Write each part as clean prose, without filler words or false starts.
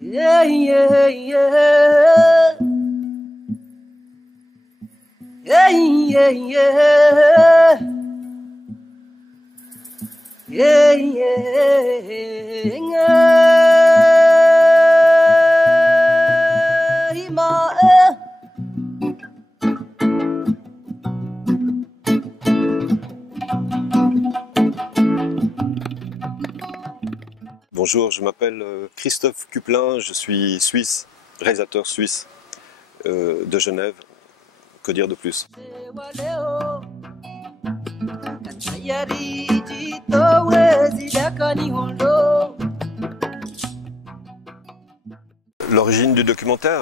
Yeah, yeah, yeah. Yeah, yeah, yeah. Yeah, yeah, yeah. Bonjour, je m'appelle Christophe Cuplin, je suis suisse, réalisateur suisse de Genève. Que dire de plus? L'origine du documentaire,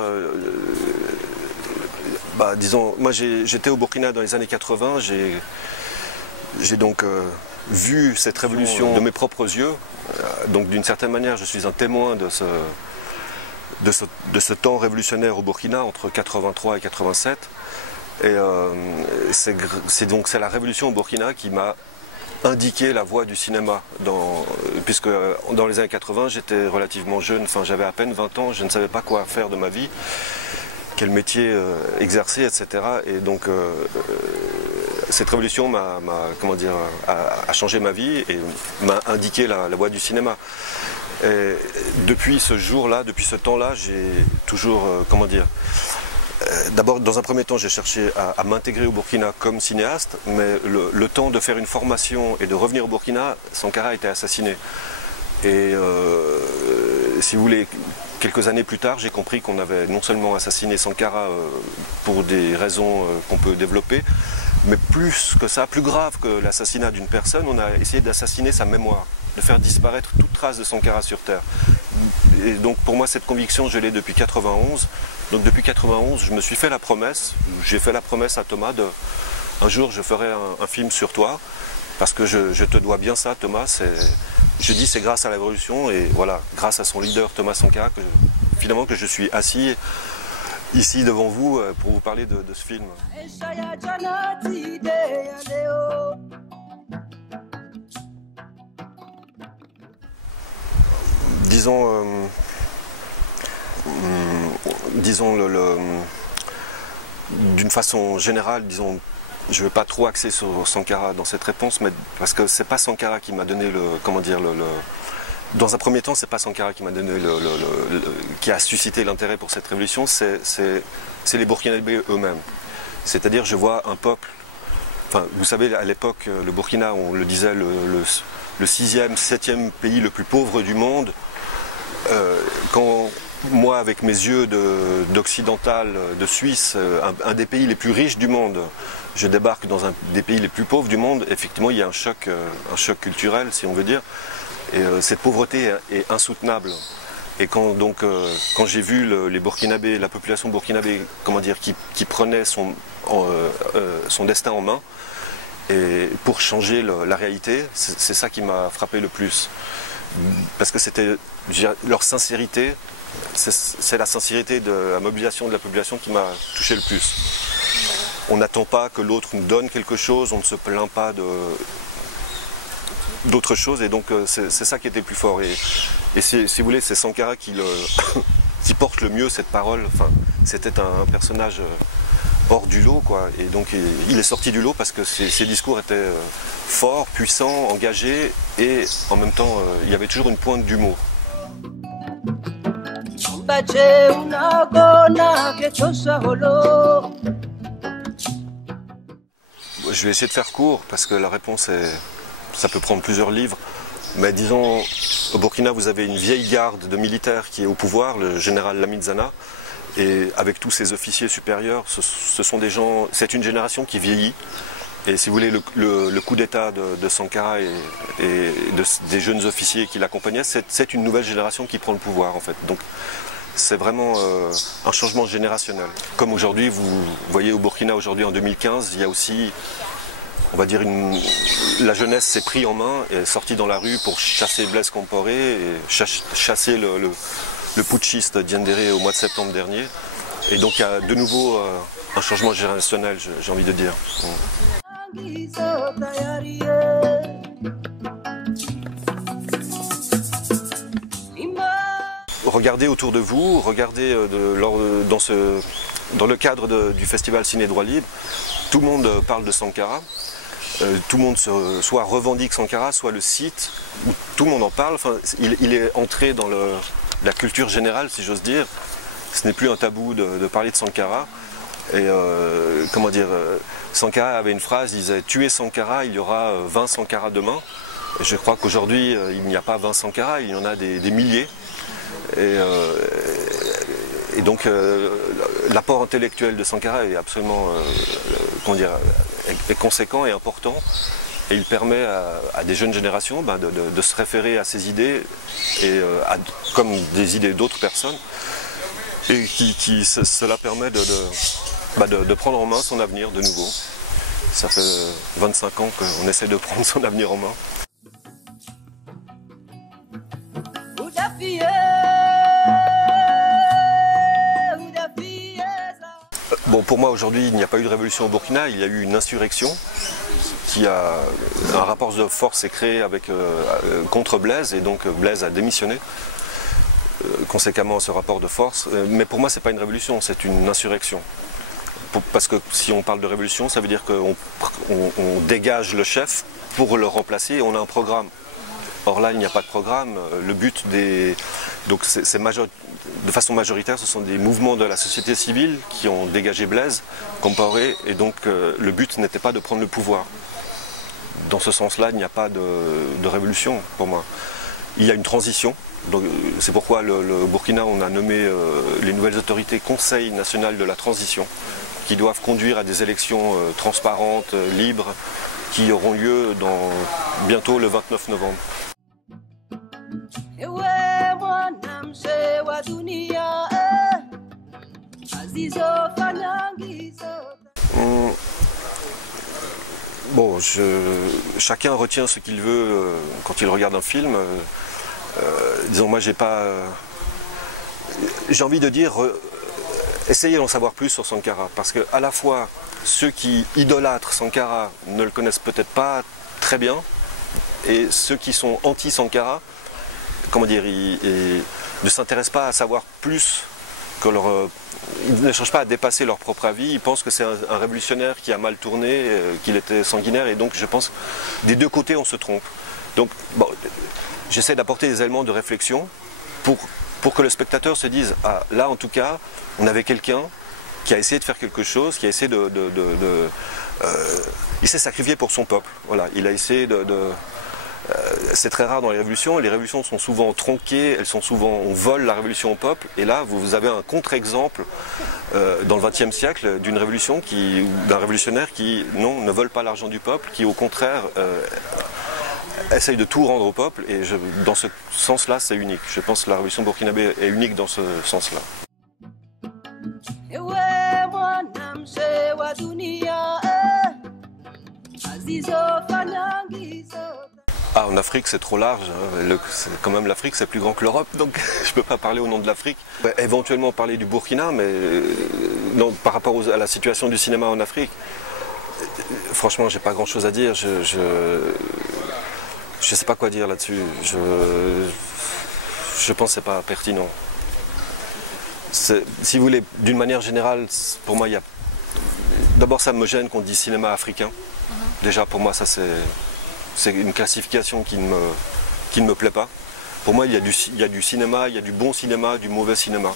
disons, moi j'étais au Burkina dans les années 80, j'ai donc vu cette révolution de mes propres yeux, donc d'une certaine manière je suis un témoin de ce temps révolutionnaire au Burkina entre 83 et 87. Et c'est la révolution au Burkina qui m'a indiqué la voie du cinéma, puisque dans les années 80 j'étais relativement jeune, enfin j'avais à peine 20 ans, je ne savais pas quoi faire de ma vie, quel métier exercer, etc. Et donc cette révolution a changé ma vie et m'a indiqué la voie du cinéma. Et depuis ce jour-là, depuis ce temps-là, j'ai toujours, d'abord, dans un premier temps, j'ai cherché à m'intégrer au Burkina comme cinéaste, mais le temps de faire une formation et de revenir au Burkina, Sankara a été assassiné. Et si vous voulez, quelques années plus tard, j'ai compris qu'on avait non seulement assassiné Sankara pour des raisons qu'on peut développer, mais plus que ça, plus grave que l'assassinat d'une personne, on a essayé d'assassiner sa mémoire, de faire disparaître toute trace de Sankara sur Terre. Et donc pour moi, cette conviction, je l'ai depuis 91. Donc depuis 91, je me suis fait la promesse, j'ai fait la promesse à Thomas un jour je ferai un film sur toi, parce que je te dois bien ça, Thomas. Je dis c'est grâce à la révolution et voilà, grâce à son leader Thomas Sankara que finalement je suis assis ici devant vous pour vous parler de ce film. Disons d'une façon générale, disons, je ne vais pas trop axer sur Sankara dans cette réponse, mais parce que c'est pas Sankara qui m'a donné dans un premier temps, c'est pas Sankara qui m'a donné qui a suscité l'intérêt pour cette révolution, c'est les Burkinabés eux-mêmes. C'est-à-dire, je vois un peuple. Enfin, vous savez, à l'époque, le Burkina, on le disait, le 6e, 7e pays le plus pauvre du monde. Quand moi, avec mes yeux d'occidental, de Suisse, un des pays les plus riches du monde, je débarque dans un des pays les plus pauvres du monde, effectivement, il y a un choc culturel, si on veut dire. Et cette pauvreté est insoutenable. Et quand j'ai vu les Burkinabés, la population burkinabé, qui prenait son destin en main, et pour changer la réalité, c'est ça qui m'a frappé le plus. Parce que c'était leur sincérité, c'est la sincérité de la mobilisation de la population qui m'a touché le plus. On n'attend pas que l'autre nous donne quelque chose, on ne se plaint pas d'autre chose, et donc c'est ça qui était le plus fort. Et si vous voulez, c'est Sankara qui porte le mieux cette parole. Enfin, c'était un personnage hors du lot, quoi. Et donc il est sorti du lot parce que ses discours étaient forts, puissants, engagés, et en même temps il y avait toujours une pointe d'humour. Je vais essayer de faire court parce que la réponse ça peut prendre plusieurs livres. Mais disons, au Burkina, vous avez une vieille garde de militaires qui est au pouvoir, le général Lamine Zana. Et avec tous ses officiers supérieurs, ce sont des gens, c'est une génération qui vieillit. Et si vous voulez, le coup d'état de Sankara et des jeunes officiers qui l'accompagnaient, c'est une nouvelle génération qui prend le pouvoir en fait. Donc c'est vraiment un changement générationnel. Comme aujourd'hui, vous voyez au Burkina aujourd'hui en 2015, il y a aussi, on va dire, la jeunesse s'est pris en main et est sortie dans la rue pour chasser Blaise Compaoré et chasser le putschiste Diendéré au mois de septembre dernier. Et donc il y a de nouveau un changement générationnel, j'ai envie de dire. Regardez autour de vous, regardez dans le cadre du festival Ciné Droit Libre, tout le monde parle de Sankara, tout le monde soit revendique Sankara, soit le cite, tout le monde en parle, enfin, il est entré dans la culture générale, si j'ose dire. Ce n'est plus un tabou de parler de Sankara. Et comment dire, Sankara avait une phrase, il disait « Tuez Sankara, il y aura 20 Sankara demain ». Je crois qu'aujourd'hui, il n'y a pas 20 Sankara, il y en a des milliers. Et donc l'apport intellectuel de Sankara est absolument comment dire, est conséquent et important. Et il permet à des jeunes générations de se référer à ses idées, et comme des idées d'autres personnes. Et cela permet de prendre en main son avenir de nouveau. Ça fait 25 ans qu'on essaie de prendre son avenir en main. Bon, pour moi aujourd'hui, il n'y a pas eu de révolution au Burkina, il y a eu une insurrection qui a un rapport de force s'est créé contre Blaise, et donc Blaise a démissionné. Conséquemment ce rapport de force, mais pour moi c'est pas une révolution, c'est une insurrection. Parce que si on parle de révolution, ça veut dire qu'on dégage le chef pour le remplacer et on a un programme. Or là il n'y a pas de programme, le but donc de façon majoritaire ce sont des mouvements de la société civile qui ont dégagé Blaise, Compaoré, et donc le but n'était pas de prendre le pouvoir. Dans ce sens-là, il n'y a pas de révolution pour moi. Il y a une transition. C'est pourquoi le Burkina, on a nommé les nouvelles autorités Conseil national de la transition, qui doivent conduire à des élections transparentes, libres, qui auront lieu bientôt le 29 novembre. Bon, chacun retient ce qu'il veut quand il regarde un film. Disons, moi j'ai envie de dire, essayez d'en savoir plus sur Sankara, parce que à la fois ceux qui idolâtrent Sankara ne le connaissent peut-être pas très bien, et ceux qui sont anti-Sankara, comment dire, ils ne s'intéressent pas à savoir plus que ils ne cherchent pas à dépasser leur propre avis, ils pensent que c'est un révolutionnaire qui a mal tourné, qu'il était sanguinaire, et donc je pense que des deux côtés on se trompe. Donc bon, j'essaie d'apporter des éléments de réflexion pour que le spectateur se dise « Ah, là en tout cas, on avait quelqu'un qui a essayé de faire quelque chose, qui a essayé il s'est sacrifié pour son peuple. Voilà, il a essayé c'est très rare dans les révolutions sont souvent tronquées, on vole la révolution au peuple, et là vous avez un contre-exemple dans le XXe siècle d'un révolutionnaire qui ne vole pas l'argent du peuple, qui au contraire essaye de tout rendre au peuple, et dans ce sens-là c'est unique. Je pense que la révolution burkinabé est unique dans ce sens-là. Ah, en Afrique c'est trop large, hein. Quand même l'Afrique c'est plus grand que l'Europe, donc je ne peux pas parler au nom de l'Afrique. Éventuellement parler du Burkina, mais non, par rapport à la situation du cinéma en Afrique, franchement j'ai pas grand chose à dire, je sais pas quoi dire là-dessus, je pense que c'est pas pertinent. Si vous voulez, d'une manière générale, pour moi d'abord ça me gêne qu'on dise cinéma africain. Déjà pour moi ça c'est une classification qui ne me plaît pas. Pour moi il y a du cinéma, il y a du bon cinéma, du mauvais cinéma.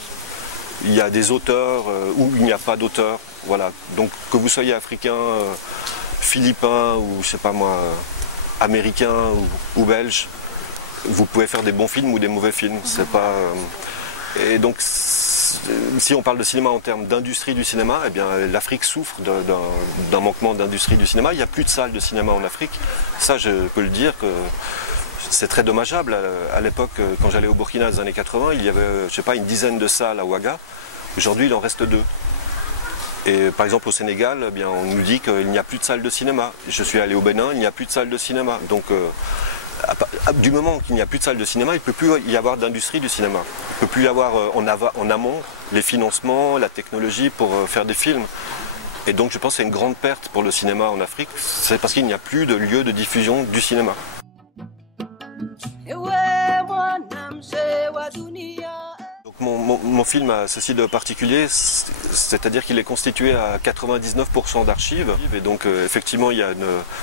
Il y a des auteurs où il n'y a pas d'auteurs. Voilà. Donc que vous soyez africain, philippin ou je sais pas moi, américain ou belge, vous pouvez faire des bons films ou des mauvais films. C'est pas. Et donc si on parle de cinéma en termes d'industrie du cinéma, eh bien l'Afrique souffre d'un manquement d'industrie du cinéma. Il n'y a plus de salles de cinéma en Afrique. Ça, je peux le dire que c'est très dommageable. À l'époque, quand j'allais au Burkina dans les années 80, il y avait, je sais pas, une dizaine de salles à Ouaga. Aujourd'hui, il en reste 2. Et par exemple au Sénégal, eh bien, on nous dit qu'il n'y a plus de salles de cinéma. Je suis allé au Bénin, il n'y a plus de salles de cinéma. Donc du moment qu'il n'y a plus de salles de cinéma, il ne peut plus y avoir d'industrie du cinéma. Il ne peut plus y avoir en amont les financements, la technologie pour faire des films. Et donc je pense que c'est une grande perte pour le cinéma en Afrique, c'est parce qu'il n'y a plus de lieu de diffusion du cinéma. Donc mon film a ceci de particulier, c'est-à-dire qu'il est constitué à 99% d'archives. Et donc effectivement il y a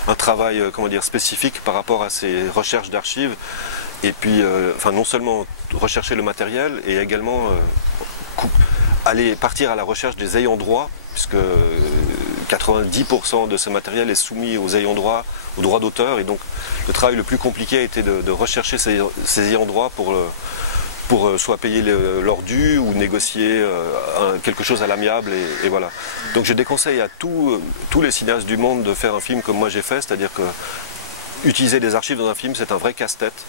un travail comment dire, spécifique par rapport à ces recherches d'archives. Et puis enfin, non seulement rechercher le matériel, et également aller partir à la recherche des ayants droit, puisque 90% de ce matériel est soumis aux ayants droit, aux droits d'auteur. Et donc le travail le plus compliqué a été de rechercher ces ayants droit pour soit payer leur dû ou négocier quelque chose à l'amiable. Et voilà. Donc je déconseille à tous les cinéastes du monde de faire un film comme moi j'ai fait, c'est-à-dire que utiliser des archives dans un film, c'est un vrai casse-tête.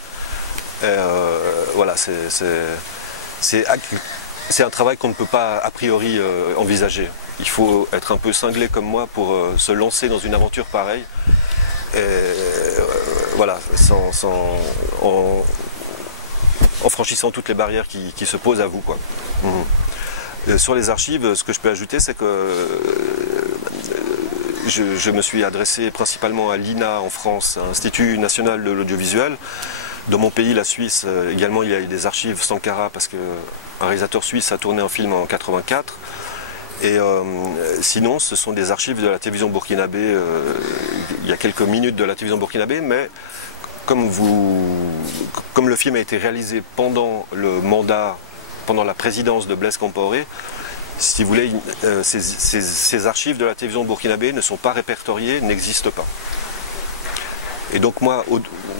Voilà, c'est un travail qu'on ne peut pas a priori envisager. Il faut être un peu cinglé comme moi pour se lancer dans une aventure pareille. Voilà, en franchissant toutes les barrières qui se posent à vous, quoi. Sur les archives, ce que je peux ajouter, c'est que je me suis adressé principalement à l'INA en France, Institut National de l'Audiovisuel. Dans mon pays, la Suisse, également, il y a eu des archives Sankara parce qu'un réalisateur suisse a tourné un film en 84. Et sinon, ce sont des archives de la télévision burkinabé. Il y a quelques minutes de la télévision burkinabé, mais comme le film a été réalisé pendant le mandat, pendant la présidence de Blaise Compaoré, si vous voulez, ces archives de la télévision burkinabé ne sont pas répertoriées, n'existent pas. Et donc moi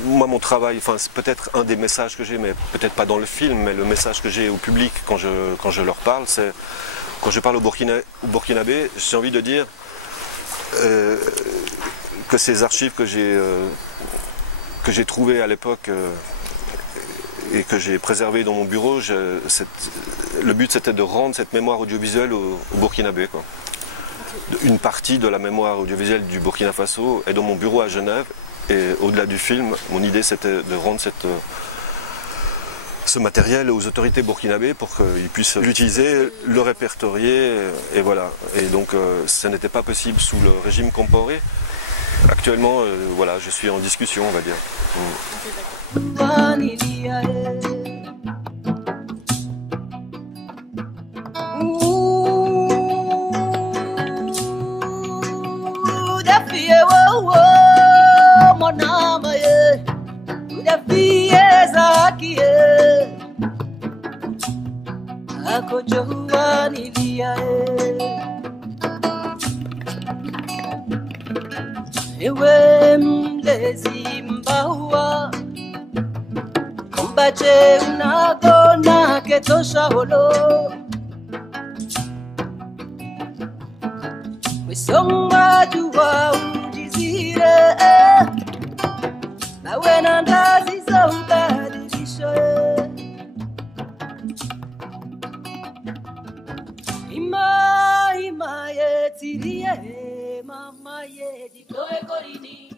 mon travail, enfin c'est peut-être un des messages que j'ai, mais peut-être pas dans le film, mais le message que j'ai au public quand je leur parle, c'est quand je parle au burkinabé, j'ai envie de dire que ces archives que j'ai trouvées à l'époque et que j'ai préservées dans mon bureau, le but c'était de rendre cette mémoire audiovisuelle au burkinabé, quoi. Une partie de la mémoire audiovisuelle du Burkina Faso est dans mon bureau à Genève. Et au-delà du film, mon idée c'était de rendre ce matériel aux autorités burkinabées pour qu'ils puissent l'utiliser, le répertorier, et voilà. Et donc ça n'était pas possible sous le régime Compaoré. Actuellement, voilà, je suis en discussion, on va dire. Ewe mlezi mbawa Mbache unagona ketosha holo Wisonga juwa ujizire Na wena ndazi za ubadilisho Ima ye tirie mama ye di koe korini